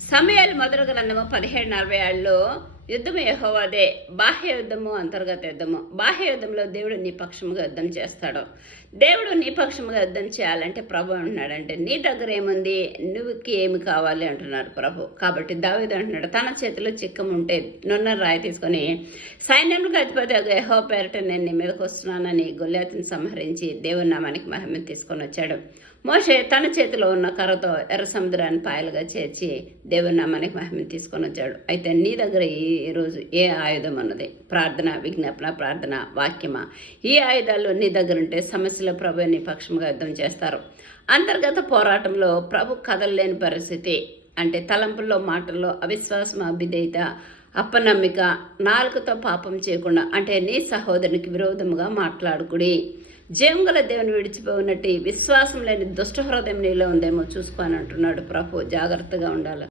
సమూయేలు మొదటి గ్రంథము 17:47లో యుద్ధము యెహోవాదే, బాహ్య యుద్ధము అంతర్గత యుద్ధము. బాహ్య యుద్ధంలో దేవుడు నీ పక్షముగా యుద్ధం చేస్తాడు. దేవుడు నీ పక్షముగా యుద్ధం చేయాలంటే ప్రభు అంటున్నాడంటే నీ దగ్గర ఏముంది, నువ్వుకి ఏమి కావాలి అంటున్నాడు ప్రభు. కాబట్టి దావీదు అంటున్నాడు, తన చేతిలో చిక్కం ఉంటే నున్న రాయి తీసుకొని సైన్యములకు అధిపతి యెహోవా పేరిట నేను నీ మీదకి వస్తున్నానని గొల్యాతుని సంహరించి దేవుని నామానికి మహిమ తీసుకొని వచ్చాడు. మోషే తన చేతిలో ఉన్న కర్రతో ఎర్ర సముద్రాన్ని పాయలుగా చేర్చి దేవుని నామానికి మహిమ తీసుకొని వచ్చాడు. అయితే నీ దగ్గర ఈరోజు ఏ ఆయుధం అన్నది? ప్రార్థన, విజ్ఞాపన, ప్రార్థన, వాక్యమా? ఈ ఆయుధాలు నీ దగ్గర ఉంటే సమస్యల ప్రభు నీ పక్షంగా యుద్ధం చేస్తారు. అంతర్గత పోరాటంలో ప్రభు కదలలేని పరిస్థితి అంటే తలంపుల్లో, మాటల్లో అవిశ్వాసం, అవిధేయత, అపనమ్మిక, నాలుకతో పాపం చేయకుండా అంటే నీ సహోదరునికి విరోధముగా మాట్లాడుకుడి. జీవంగల దేవుని విడిచిపోయినట్టు విశ్వాసం లేని దుష్ట హృదయం నీలో ఉందేమో చూసుకోని అంటున్నాడు ప్రభు. జాగ్రత్తగా ఉండాలి.